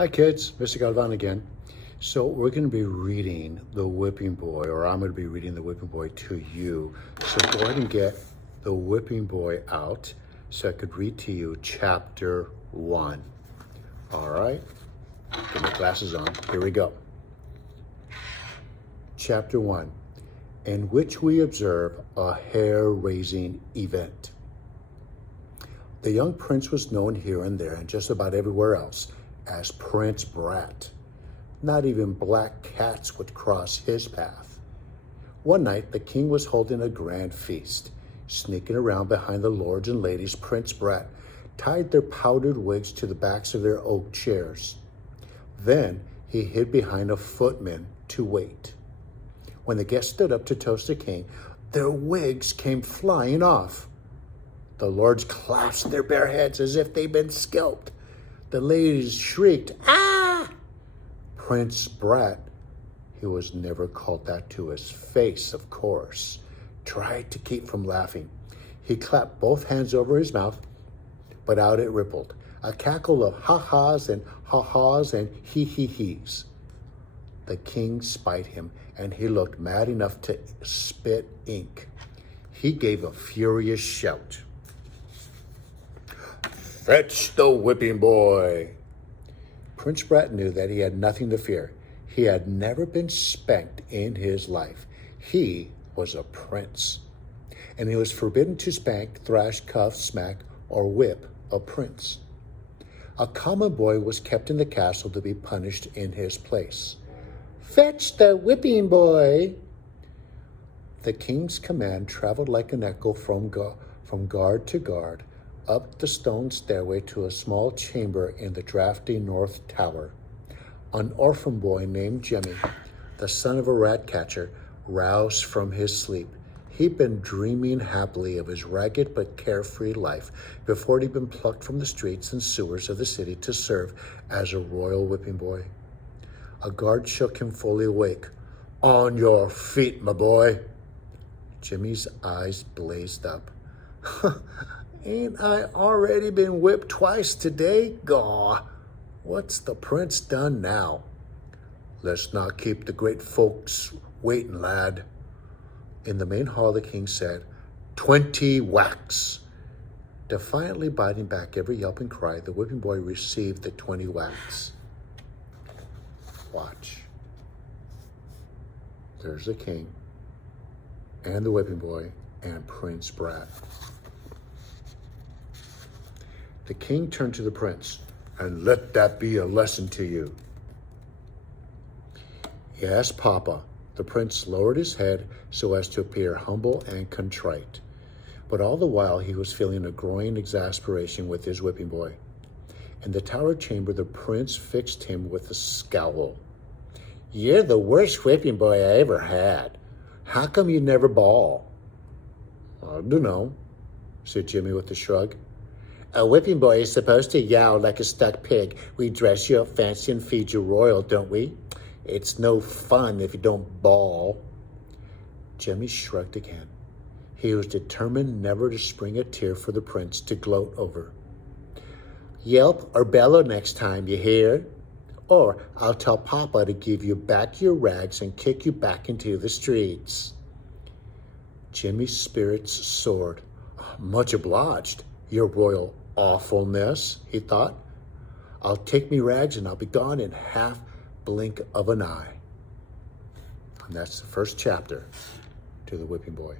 Hi kids, Mr. Galvan again. So we're going to be reading The Whipping Boy, or I'm going to be reading The Whipping Boy to you. So go ahead and get The Whipping Boy out so I could read to you chapter 1. All right, get my glasses on. Here we go. Chapter 1, in which we observe a hair-raising event. The young prince was known here and there and just about everywhere else as Prince Brat. Not even black cats would cross his path. One night, the king was holding a grand feast. Sneaking around behind the lords and ladies, Prince Brat tied their powdered wigs to the backs of their oak chairs. Then he hid behind a footman to wait. When the guests stood up to toast the king, their wigs came flying off. The lords clasped their bare heads as if they'd been scalped. The ladies shrieked, "Ah!" Prince Brat, he was never called that to his face, of course, tried to keep from laughing. He clapped both hands over his mouth, but out it rippled, a cackle of ha-has and he-he-he's. The king spied him, and he looked mad enough to spit ink. He gave a furious shout. "Fetch the whipping boy!" Prince Brat knew that he had nothing to fear. He had never been spanked in his life. He was a prince, and he was forbidden to spank, thrash, cuff, smack, or whip a prince. A common boy was kept in the castle to be punished in his place. "Fetch the whipping boy!" The king's command traveled like an echo from guard to guard, up the stone stairway to a small chamber in the drafty north tower. An orphan boy named Jimmy, the son of a rat catcher, roused from his sleep. He'd been dreaming happily of his ragged but carefree life before he'd been plucked from the streets and sewers of the city to serve as a royal whipping boy. A guard shook him fully awake. "On your feet, my boy." Jimmy's eyes blazed up. "Ain't I already been whipped twice today? Gaw, what's the prince done now?" "Let's not keep the great folks waiting, lad." In the main hall, the king said, 20 whacks." Defiantly biting back every yelping cry, the whipping boy received the 20 whacks. Watch. There's the king, and the whipping boy, and Prince Brat. The king turned to the prince, "And let that be a lesson to you." "Yes, Papa." The prince lowered his head so as to appear humble and contrite. But all the while he was feeling a growing exasperation with his whipping boy. In the tower chamber, the prince fixed him with a scowl. "You're the worst whipping boy I ever had. How come you never bawl?" "I dunno," said Jimmy with a shrug. "A whipping boy is supposed to yowl like a stuck pig. We dress you up fancy and feed you royal, don't we? It's no fun if you don't bawl." Jimmy shrugged again. He was determined never to spring a tear for the prince to gloat over. "Yelp or bellow next time, you hear? Or I'll tell Papa to give you back your rags and kick you back into the streets." Jimmy's spirits soared. "Much obliged, your royal awfulness," he thought. "I'll take me rags and I'll be gone in half blink of an eye." And that's the first chapter to The Whipping Boy.